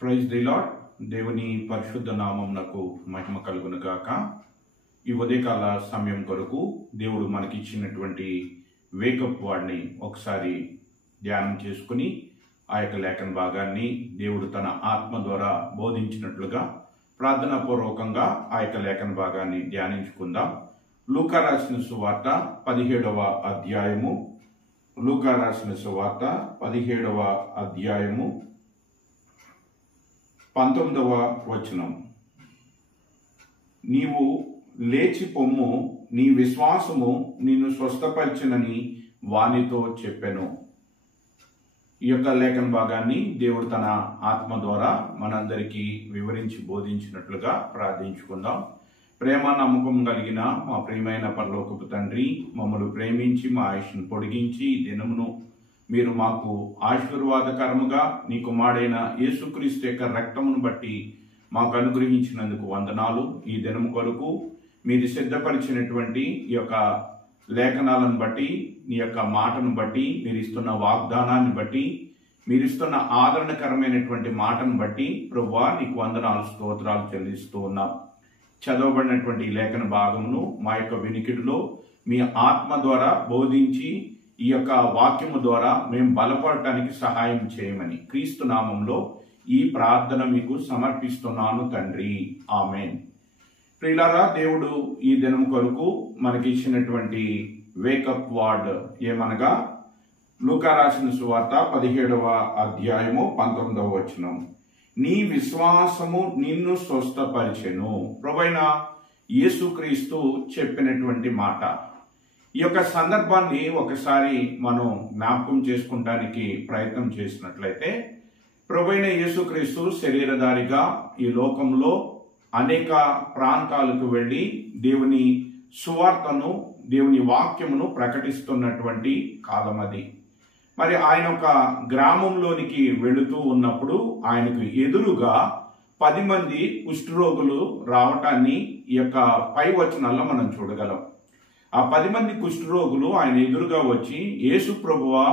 Praise the lord. దేవుని పరిశుద్ధ నామమునకు మహిమ కలుగును గాక. ఈ ఉదయకాల సమయం కొరకు దేవుడు మనకిచ్చినటువంటి వేకప్ వాడిని ఒకసారి ధ్యానం చేసుకుని ఆ యొక్క లేఖన భాగాన్ని దేవుడు తన ఆత్మ ద్వారా బోధించినట్లుగా ప్రార్థనాపూర్వకంగా ఆ యొక్క లేఖన భాగాన్ని ధ్యానించుకుందాం. లూకా రాసిన సువార్త 17వ అధ్యాయము. లూకా రాసిన సువార్త 17వ అధ్యాయము 19వ వచనం. నీవు లేచి పొమ్ము, నీ విశ్వాసము నిన్ను స్వస్థపరిచినని వానితో చెప్పెను. ఈ యొక్క లేఖన భాగాన్ని దేవుడు తన ఆత్మ ద్వారా మనందరికీ వివరించి బోధించినట్లుగా ప్రార్థించుకుందాం. ప్రేమ నమ్మకం కలిగిన మా ప్రియమైన పరలోకపు తండ్రి, మమ్మల్ని ప్రేమించి మా ఆయుష్ను పొడిగించి ఈ దినమును మీరు మాకు ఆశీర్వాదకరముగా నీ కుమారుడైన యేసుక్రీస్తు యొక్క రక్తమును బట్టి మాకు అనుగ్రహించినందుకు వందనాలు. ఈ దినము కొరకు మీరు సిద్ధపరిచినటువంటి ఈ యొక్క లేఖనాలను బట్టి, నీ యొక్క మాటను బట్టి, మీరు ఇస్తున్న వాగ్దానాన్ని బట్టి, మీరు ఇస్తున్న ఆదరణకరమైనటువంటి మాటను బట్టి ప్రభువా నీకు వందనాలు, స్తోత్రాలు చెల్లిస్తూ ఉన్నాం. చదవబడినటువంటి లేఖన భాగమును మా యొక్క వినికిడిలో మీ ఆత్మ ద్వారా బోధించి ఈ యొక్క వాక్యము ద్వారా మేము బలపడటానికి సహాయం చేయమని క్రీస్తు నామంలో ఈ ప్రార్థన మీకు సమర్పిస్తున్నాను తండ్రి, ఆమేన్. ప్రియులారా, దేవుడు ఈ దినం కొరకు మనకి ఇచ్చినటువంటి వేకప్ వర్డ్ ఏమనగా లూకా రాసిన సువార్త 17వ అధ్యాయము 19వ వచనం. నీ విశ్వాసము నిన్ను స్వస్థపరిచెను. ప్రభువైన యేసుక్రీస్తు చెప్పినటువంటి మాట. ఈ యొక్క సందర్భాన్ని ఒకసారి మనం జ్ఞాపకం చేసుకుంటానికి ప్రయత్నం చేసినట్లయితే, ప్రభువైన యేసుక్రీస్తు శరీరధారిగా ఈ లోకంలో అనేక ప్రాంతాలకు వెళ్ళి దేవుని సువార్తను, దేవుని వాక్యమును ప్రకటిస్తున్నటువంటి కాలం అది. మరి ఆయన ఒక గ్రామంలోనికి వెళుతూ ఉన్నప్పుడు ఆయనకు ఎదురుగా 10 మంది కుష్ఠరోగులు రావటాన్ని ఈ యొక్క పై వచనాల్లో మనం చూడగలం. ఆ 10 మంది కుష్ఠరోగులు ఆయన ఎదురుగా వచ్చి, యేసు ప్రభువా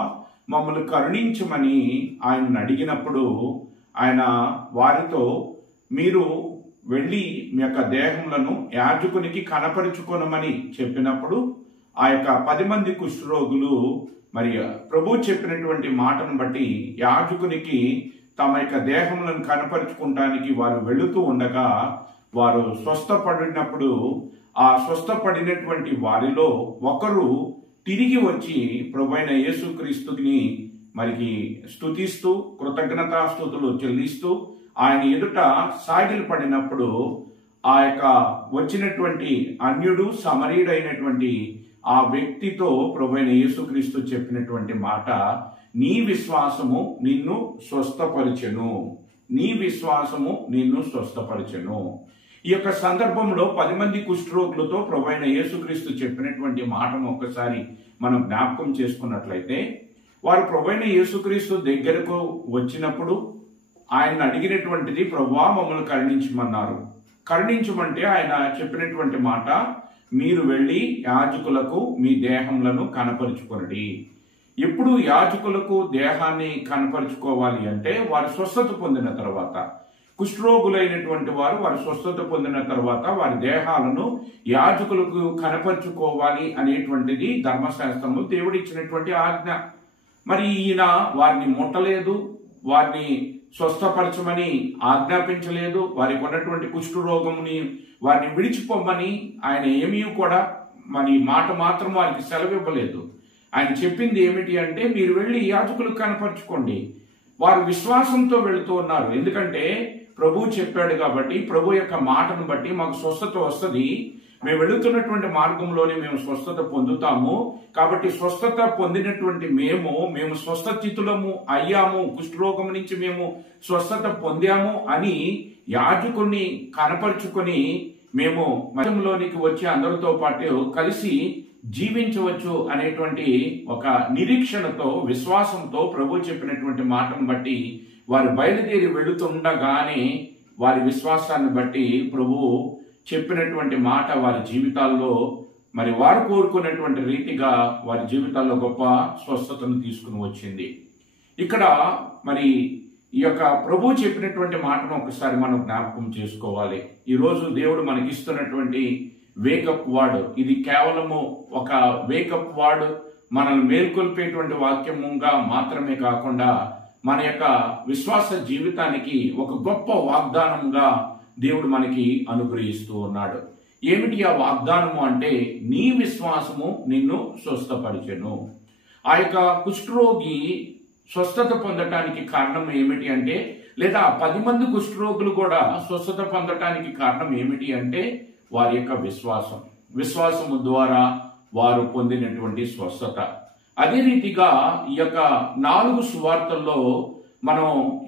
మమ్మల్ని కరుణించమని ఆయనను అడిగినప్పుడు ఆయన వారితో, మీరు వెళ్ళి మీ యొక్క దేహములను యాజకునికి కనపరుచుకొనమని చెప్పినప్పుడు ఆ యొక్క 10 మంది కుష్ఠరోగులు మరి ప్రభు చెప్పినటువంటి మాటను బట్టి యాజకునికి తమ యొక్క దేహములను కనపరుచుకుంటానికి వారు వెళుతూ ఉండగా వారు స్వస్థపడినప్పుడు ఆ స్వస్థపడినటువంటి వారిలో ఒకరు తిరిగి వచ్చి ప్రభువైన యేసుక్రీస్తుని మరికి స్తుతిస్తూ కృతజ్ఞతాస్తుతులు చెల్లిస్తూ ఆయన ఎదుట సాగిలు పడినప్పుడు ఆ యొక్క వచ్చినటువంటి అన్యుడు సమరీయుడైనటువంటి ఆ వ్యక్తితో ప్రభువైన యేసుక్రీస్తు చెప్పినటువంటి మాట, నీ విశ్వాసము నిన్ను స్వస్థపరిచెను. నీ విశ్వాసము నిన్ను స్వస్థపరిచెను. ఈ యొక్క సందర్భంలో 10 మంది కుష్ఠరోగులతో ప్రభువైన యేసుక్రీస్తు చెప్పినటువంటి మాటను ఒక్కసారి మనం జ్ఞాపకం చేసుకున్నట్లయితే, వారు ప్రభువైన యేసుక్రీస్తు దగ్గరకు వచ్చినప్పుడు ఆయన అడిగినటువంటిది, ప్రభువా మమ్మల్ని కరుణించమన్నారు. కరుణించమంటే ఆయన చెప్పినటువంటి మాట, మీరు వెళ్ళి యాజకులకు మీ దేహములను కనపరుచుకొనడి. ఎప్పుడు యాజకులకు దేహాన్ని కనపరుచుకోవాలి అంటే వారు స్వస్థత పొందిన తర్వాత, కుష్ఠరోగులైనటువంటి వారు స్వస్థత పొందిన తర్వాత వారి దేహాలను యాజకులకు కనపరుచుకోవాలి అనేటువంటిది ధర్మశాస్త్రము దేవుడిచ్చినటువంటి ఆజ్ఞ. మరి ఈయన వారిని ముట్టలేదు, వారిని స్వస్థపరచమని ఆజ్ఞాపించలేదు, వారికి ఉన్నటువంటి కుష్ఠరోగముని వారిని విడిచిపోమని ఆయన ఏమీ కూడా మరి మాట మాత్రం వారికి సెలవివ్వలేదు. ఆయన చెప్పింది ఏమిటి అంటే, మీరు వెళ్ళి యాజకులకు కనపరుచుకోండి. వారు విశ్వాసంతో వెళుతూ ఉన్నారు. ఎందుకంటే ప్రభు చెప్పాడు కాబట్టి, ప్రభు యొక్క మాటను బట్టి మాకు స్వస్థత వస్తుంది, మేము వెళుతున్నటువంటి మార్గంలోనే మేము స్వస్థత పొందుతాము. కాబట్టి స్వస్థత పొందినటువంటి మేము స్వస్థచితులము అయ్యాము, కుష్ఠరోగం నుంచి మేము స్వస్థత పొందాము అని యాజకుని కనపరుచుకొని మేము మతంలోనికి వచ్చి అందరితో పాటు కలిసి జీవించవచ్చు అనేటువంటి ఒక నిరీక్షణతో, విశ్వాసంతో ప్రభు చెప్పినటువంటి మాటను బట్టి వారు బయలుదేరి వెళుతుండగానే వారి విశ్వాసాన్ని బట్టి ప్రభు చెప్పినటువంటి మాట వారి జీవితాల్లో మరి వారు కోరుకున్నటువంటి రీతిగా వారి జీవితాల్లో గొప్ప స్వస్థతను తీసుకుని వచ్చింది. ఇక్కడ మరి ఈ యొక్క ప్రభు చెప్పినటువంటి మాటను ఒకసారి మనం జ్ఞాపకం చేసుకోవాలి. ఈరోజు దేవుడు మనకిస్తున్నటువంటి వేకప్ వర్డ్, ఇది కేవలము ఒక వేకప్ వర్డ్, మనల్ని మేల్కొల్పేటువంటి వాక్యముగా మాత్రమే కాకుండా మన యొక్క విశ్వాస జీవితానికి ఒక గొప్ప వాగ్దానంగా దేవుడు మనకి అనుగ్రహిస్తూ ఉన్నాడు. ఏమిటి ఆ వాగ్దానము అంటే, నీ విశ్వాసము నిన్ను స్వస్థపరిచెను. ఆ యొక్క కుష్ఠరోగి స్వస్థత పొందటానికి కారణం ఏమిటి అంటే, లేదా 10 మంది కుష్ఠరోగులు కూడా స్వస్థత పొందటానికి కారణం ఏమిటి అంటే, వారి యొక్క విశ్వాసము ద్వారా వారు పొందినటువంటి స్వస్థత. అదే రీతిగా ఈ యొక్క 4 సువార్తల్లో మనం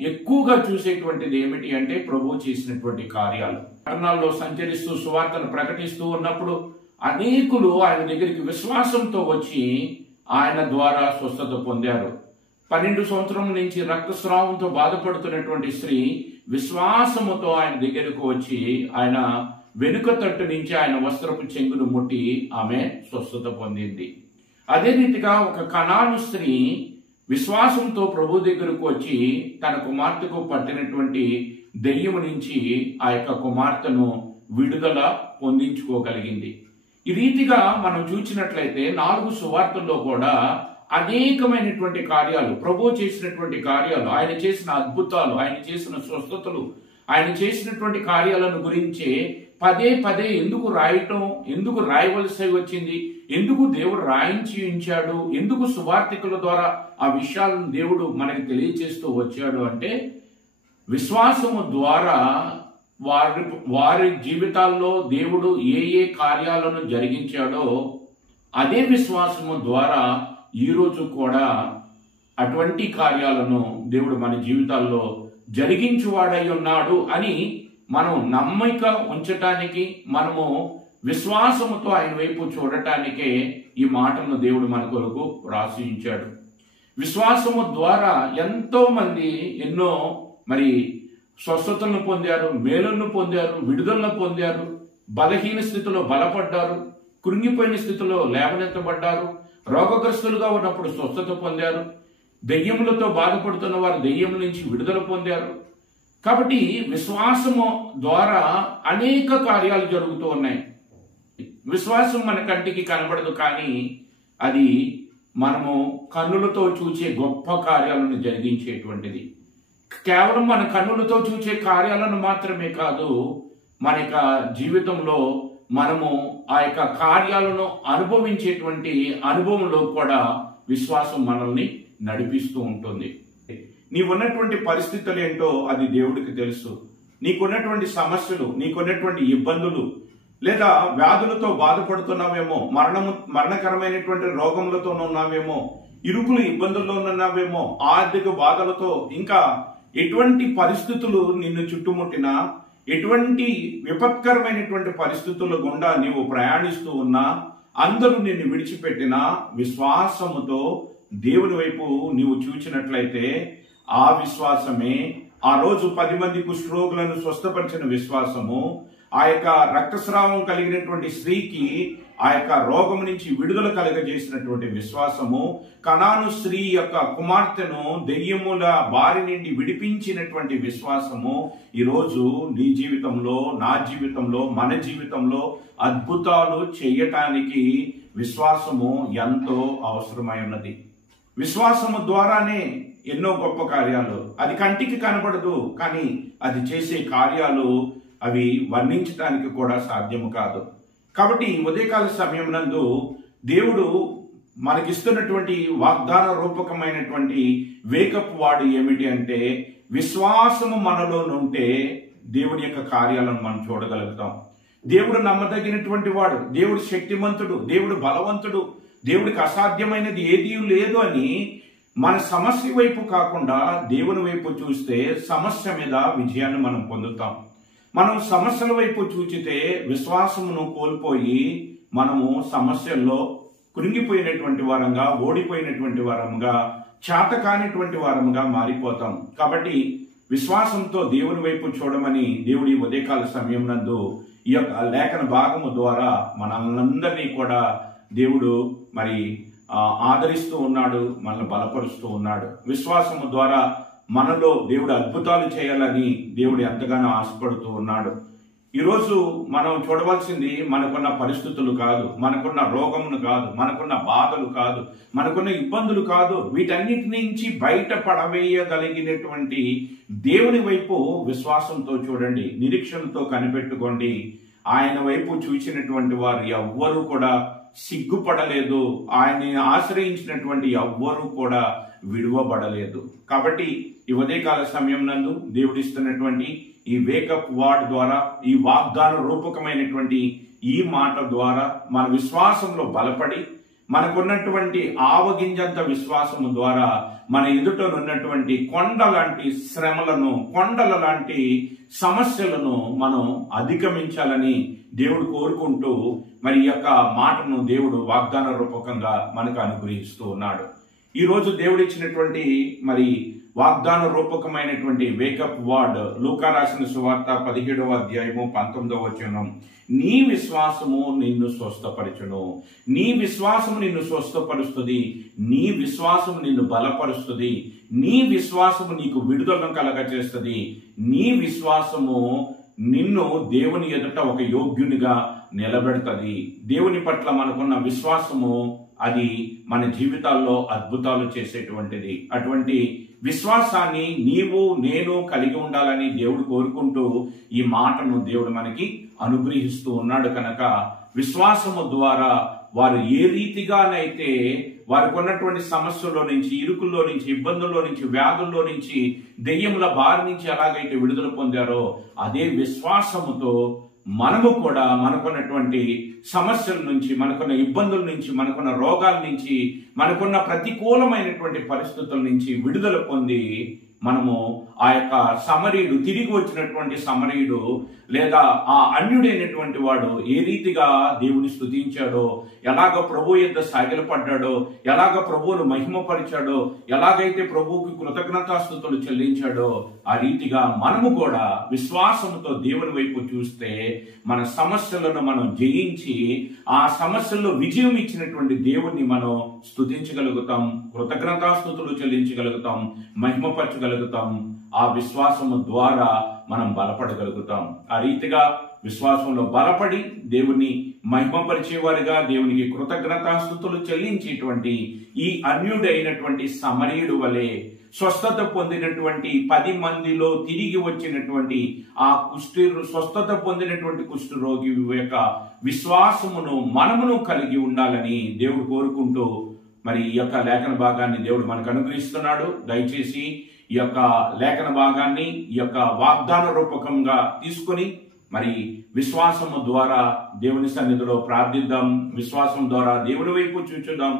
ఎక్కువగా చూసేటువంటిది ఏమిటి అంటే, ప్రభు చేసినటువంటి కార్యాలు. పట్టణాల్లో సంచరిస్తూ సువార్తను ప్రకటిస్తూ ఉన్నప్పుడు అనేకులు ఆయన దగ్గరికి విశ్వాసంతో వచ్చి ఆయన ద్వారా స్వస్థత పొందారు. 12 సంవత్సరం నుంచి రక్తస్రావంతో బాధపడుతున్నటువంటి స్త్రీ విశ్వాసముతో ఆయన దగ్గరకు వచ్చి ఆయన వెనుక తట్టు నుంచి ఆయన వస్త్రపు చెంగును ముట్టి ఆమె స్వస్థత పొందింది. అదే రీతిగా ఒక కనాను స్త్రీ విశ్వాసంతో ప్రభు దగ్గరకు వచ్చి తన కుమార్తెకు పట్టినటువంటి దెయ్యము నుంచి ఆ యొక్క కుమార్తెను విడుదల పొందించుకోగలిగింది. ఈ రీతిగా మనం చూసినట్లయితే 4 సువార్తల్లో కూడా అనేకమైనటువంటి కార్యాలు, ప్రభు చేసినటువంటి కార్యాలు, ఆయన చేసిన అద్భుతాలు, ఆయన చేసిన స్వస్థతలు, ఆయన చేసినటువంటి కార్యాలను గురించి పదే పదే ఎందుకు రాయటం, ఎందుకు రాయవలసి వచ్చింది, ఎందుకు దేవుడు రాయించి ఉంచాడు, ఎందుకు సువార్తికుల ద్వారా ఆ విషయాలను దేవుడు మనకి తెలియజేస్తూ వచ్చాడు అంటే, విశ్వాసము ద్వారా వారి జీవితాల్లో దేవుడు ఏ ఏ కార్యాలను జరిగించాడో అదే విశ్వాసము ద్వారా ఈరోజు కూడా అటువంటి కార్యాలను దేవుడు మన జీవితాల్లో జరిగించువాడై ఉన్నాడు అని మనం నమ్మిక ఉంచటానికి, మనము విశ్వాసముతో ఆయన వైపు చూడటానికే ఈ మాటను దేవుడు మన కొరకు రాసి ఉంచాడు. విశ్వాసము ద్వారా ఎంతో మంది ఎన్నో స్వస్థతలను పొందారు, మేలులను పొందారు, విడుదలను పొందారు, బలహీన స్థితిలో బలపడ్డారు, కృంగిపోయిన స్థితిలో లేవనెత్తబడ్డారు, రోగగ్రస్తులుగా ఉన్నప్పుడు స్వస్థత పొందారు, దెయ్యములతో బాధపడుతున్న వారు దెయ్యం నుంచి విడుదల పొందారు. కాబట్టి విశ్వాసము ద్వారా అనేక కార్యాలు జరుగుతూ ఉన్నాయి. విశ్వాసం మన కంటికి కనబడదు, కానీ అది మనము కన్నులతో చూసే గొప్ప కార్యాలను జరిగించేటువంటిది. కేవలం మన కన్నులతో చూసే కార్యాలను మాత్రమే కాదు, మన యొక్క జీవితంలో మనము ఆ యొక్క కార్యాలను అనుభవించేటువంటి అనుభవంలో కూడా విశ్వాసం మనల్ని నడిపిస్తూ ఉంటుంది. నీవున్నటువంటి పరిస్థితులు ఏంటో అది దేవుడికి తెలుసు. నీకున్నటువంటి సమస్యలు, నీకున్నటువంటి ఇబ్బందులు, లేదా వ్యాధులతో బాధపడుతున్నావేమో, మరణకరమైనటువంటి రోగములతో ఉన్నావేమో, ఇరుకులు ఇబ్బందుల్లో ఉన్నావేమో, ఆర్థిక బాధలతో, ఇంకా ఎటువంటి పరిస్థితులు నిన్ను చుట్టుముట్టినా, ఎటువంటి విపత్కరమైనటువంటి పరిస్థితుల గుండా నీవు ప్రయాణిస్తూ ఉన్నా, అందరూ నిన్ను విడిచిపెట్టినా విశ్వాసముతో దేవుని వైపు నీవు చూచినట్లయితే ఆ విశ్వాసమే ఆ రోజు 10 మంది కుష్ఠరోగులను స్వస్థపరిచిన విశ్వాసము, ఆ యొక్క రక్తస్రావం కలిగినటువంటి స్త్రీకి ఆ యొక్క రోగం నుంచి విడుదల కలగజేసినటువంటి విశ్వాసము, కనాను స్త్రీ యొక్క కుమార్తెను దెయ్యముల బారి నుండి విడిపించినటువంటి విశ్వాసము ఈరోజు నీ జీవితంలో, నా జీవితంలో, మన జీవితంలో అద్భుతాలు చేయటానికి విశ్వాసము ఎంతో అవసరమై ఉన్నది. విశ్వాసము ద్వారానే ఎన్నో గొప్ప కార్యాలు, అది కంటికి కనబడదు, కానీ అది చేసే కార్యాలు అవి వర్ణించడానికి కూడా సాధ్యము కాదు. కాబట్టి ఉదయకాల సమయం నందు దేవుడు మనకిస్తున్నటువంటి వాగ్దాన రూపకమైనటువంటి వేకప్ వాడు ఏమిటి అంటే, విశ్వాసము మనలో ఉంటే దేవుని యొక్క కార్యాలను మనం చూడగలుగుతాం. దేవుడు నమ్మదగినటువంటి వాడు, దేవుడు శక్తిమంతుడు, దేవుడు బలవంతుడు, దేవుడికి అసాధ్యమైనది ఏదీ లేదు అని మన సమస్య వైపు కాకుండా దేవుని వైపు చూస్తే సమస్య మీద విజయాన్ని మనం పొందుతాం. మనం సమస్యల వైపు చూచితే విశ్వాసమును కోల్పోయి మనము సమస్యల్లో కృంగిపోయినటువంటి వారంగా, ఓడిపోయినటువంటి వారంగా, చేత కానిటువంటి వారంగా మారిపోతాం. కాబట్టి విశ్వాసంతో దేవుని వైపు చూడమని దేవుడి ఉదయకాల సమయం నందు ఈ యొక్క లేఖన భాగము ద్వారా మనందరినీ కూడా దేవుడు ఆదరిస్తూ ఉన్నాడు, మనల్ని బలపరుస్తూ ఉన్నాడు. విశ్వాసము ద్వారా మనలో దేవుడు అద్భుతాలు చేయాలని దేవుడు ఎంతగానో ఆశపడుతూ ఉన్నాడు. ఈరోజు మనం చూడవలసింది మనకున్న పరిస్థితులు కాదు, మనకున్న రోగమును కాదు, మనకున్న బాధలు కాదు, మనకున్న ఇబ్బందులు కాదు. వీటన్నిటి నుంచి బయట పడవేయగలిగినటువంటి దేవుని వైపు విశ్వాసంతో చూడండి, నిరీక్షణతో కనిపెట్టుకోండి. ఆయన వైపు చూసినటువంటి వారు ఎవ్వరూ కూడా సిగ్గుపడలేదు, ఆయన్ని ఆశ్రయించినటువంటి ఎవ్వరూ కూడా విడువబడలేదు. కాబట్టి ఈ ఉదయకాల సమయం నందు దేవుడిస్తున్నటువంటి ఈ వేకప్ వర్డ్ ద్వారా, ఈ వాగ్దాన రూపకమైనటువంటి ఈ మాట ద్వారా మన విశ్వాసంలో బలపడి, మనకున్నటువంటి ఆవగింజంత విశ్వాసము ద్వారా మన ఎదుటనున్నటువంటి కొండ లాంటి శ్రమలను, కొండల లాంటి సమస్యలను మనం అధిగమించాలని దేవుడు కోరుకుంటూ మరి ఈ యొక్క మాటను దేవుడు వాగ్దాన రూపకంగా మనకు అనుగ్రహిస్తూ ఉన్నాడు. ఈ రోజు దేవుడు ఇచ్చినటువంటి మరి వాగ్దాన రూపకమైనటువంటి వేకప్ వర్డ్ లూకా రాసిన సువార్త 17వ అధ్యాయము 19వ వచనం. నీ విశ్వాసము నిన్ను స్వస్థపరచును, నీ విశ్వాసము నిన్ను స్వస్థపరుస్తుంది, నీ విశ్వాసము నిన్ను బలపరుస్తుంది, నీ విశ్వాసము నీకు విడుదలను కలగచేస్తుంది, నీ విశ్వాసము నిన్ను దేవుని ఎదుట ఒక యోగ్యునిగా నిలబెడుతుంది. దేవుని పట్ల మనకున్న విశ్వాసము అది మన జీవితాల్లో అద్భుతాలు చేసేటువంటిది. అటువంటి విశ్వాసాన్ని నీవు నేను కలిగి ఉండాలని దేవుడు కోరుకుంటూ ఈ మాటను దేవుడు మనకి అనుగ్రహిస్తూ ఉన్నాడు. కనుక విశ్వాసము ద్వారా వారు ఏ రీతిగానైతే వారికి ఉన్నటువంటి సమస్యల్లో నుంచి, ఇరుకుల్లో నుంచి, ఇబ్బందుల్లో నుంచి, వ్యాధుల్లో నుంచి, దెయ్యముల బారి నుంచి ఎలాగైతే విడుదల పొందారో అదే విశ్వాసముతో మనము కూడా మనకున్నటువంటి సమస్యల నుంచి, మనకున్న ఇబ్బందుల నుంచి, మనకున్న రోగాల నుంచి, మనకున్న ప్రతికూలమైనటువంటి పరిస్థితుల నుంచి విడుదల పొంది మనము ఆ యొక్క సమరీయుడు, తిరిగి వచ్చినటువంటి సమరీయుడు లేదా ఆ అన్యుడైనటువంటి వాడు ఏ రీతిగా దేవుని స్తుతించాడో, ఎలాగ ప్రభు యొద్ద సాగిలపడ్డాడో, ఎలాగ ప్రభువును మహిమపరిచాడో, ఎలాగైతే ప్రభువుకి కృతజ్ఞతాస్తుతులు చెల్లించాడో ఆ రీతిగా మనము కూడా విశ్వాసంతో దేవుని వైపు చూస్తే మన సమస్యలను మనం జయించి ఆ సమస్యల్లో విజయం ఇచ్చినటువంటి దేవుణ్ణి మనం స్తుతించగలుగుతాం, కృతజ్ఞతాస్తుతులు చెల్లించగలుగుతాం, మహిమపరచగలుగుతాం. ఆ విశ్వాసము ద్వారా మనం బలపడగలుగుతాం. ఆ రీతిగా విశ్వాసంలో బలపడి దేవుని మహిమపరిచేవారిగా, దేవునికి కృతజ్ఞతాస్తుతులు చెల్లించేటువంటి ఈ అన్యుడైనటువంటి సమరీయుడు వలె స్వస్థత పొందినటువంటి 10 మందిలో తిరిగి వచ్చినటువంటి ఆ స్వస్థత పొందినటువంటి కుష్ఠరోగి యొక్క విశ్వాసమును మనమును కలిగి ఉండాలని దేవుడు కోరుకుంటూ మరి ఈ యొక్క లేఖన భాగాన్ని దేవుడు మనకు అనుగ్రహిస్తున్నాడు. దయచేసి ఈ యొక్క లేఖన భాగాన్ని ఈ యొక్క వాగ్దాన రూపకంగా తీసుకొని మరి విశ్వాసము ద్వారా దేవుని సన్నిధిలో ప్రార్థిద్దాం, విశ్వాసం ద్వారా దేవుని వైపు చూచుదాం.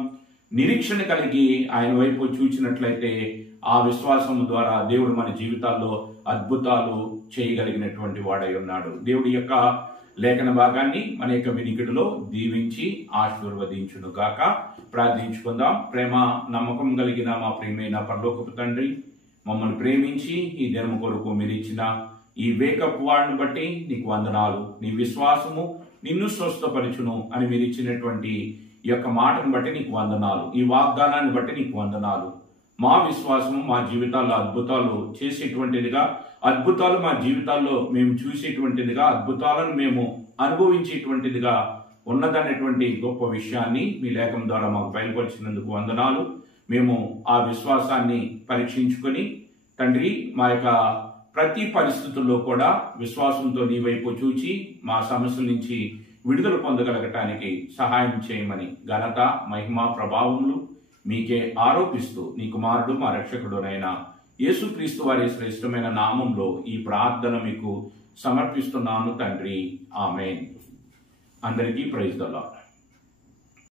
నిరీక్షణ కలిగి ఆయన వైపు చూచినట్లయితే ఆ విశ్వాసము ద్వారా దేవుడు మన జీవితాల్లో అద్భుతాలు చేయగలిగినటువంటి వాడై ఉన్నాడు. దేవుడి యొక్క లేఖన భాగాన్ని మన యొక్క వినికిడిలో దీవించి ఆశీర్వదించును గాక. ప్రార్థించుకుందాం. ప్రేమ నమ్మకం కలిగిన మా ప్రియమైన పరలోకపు తండ్రి, మమ్మల్ని ప్రేమించి ఈ దినము కొరకు మీరు ఇచ్చిన ఈ వేకప్ వర్డ్ని బట్టి నీకు వందనాలు. నీ విశ్వాసము నిన్ను స్వస్థపరచును అని మీరు ఇచ్చినటువంటి ఈ యొక్క మాటను బట్టి నీకు వందనాలు. ఈ వాగ్దానాన్ని బట్టి నీకు వందనాలు. మా విశ్వాసము మా జీవితాల్లో అద్భుతాలు చేసేటువంటిదిగా, అద్భుతాలు మా జీవితాల్లో మేము చూసేటువంటిదిగా, అద్భుతాలను మేము అనుభవించేటువంటిదిగా ఉన్నదనేటువంటి గొప్ప విషయాన్ని మీ లేఖనం ద్వారా మాకు బయలుపరిచినందుకు వందనాలు. మేము ఆ విశ్వాసాన్ని పరీక్షించుకొని తండ్రి మా యొక్క ప్రతి పరిస్థితుల్లో కూడా విశ్వాసంతో నీ వైపు చూచి మా సమస్యల నుంచి విడుదల పొందగలగటానికి సహాయం చేయమని ఘనత, మహిమ, ప్రభావములు మీకే ఆరోపిస్తూ నీ కుమారుడు మా రక్షకుడునైన యేసుక్రీస్తు వారి శ్రేష్టమైన నామంలో ఈ ప్రార్థన మీకు సమర్పిస్తున్నాను తండ్రి. ఆమేన్. అందరికీ ప్రైజ్ ద లార్డ్.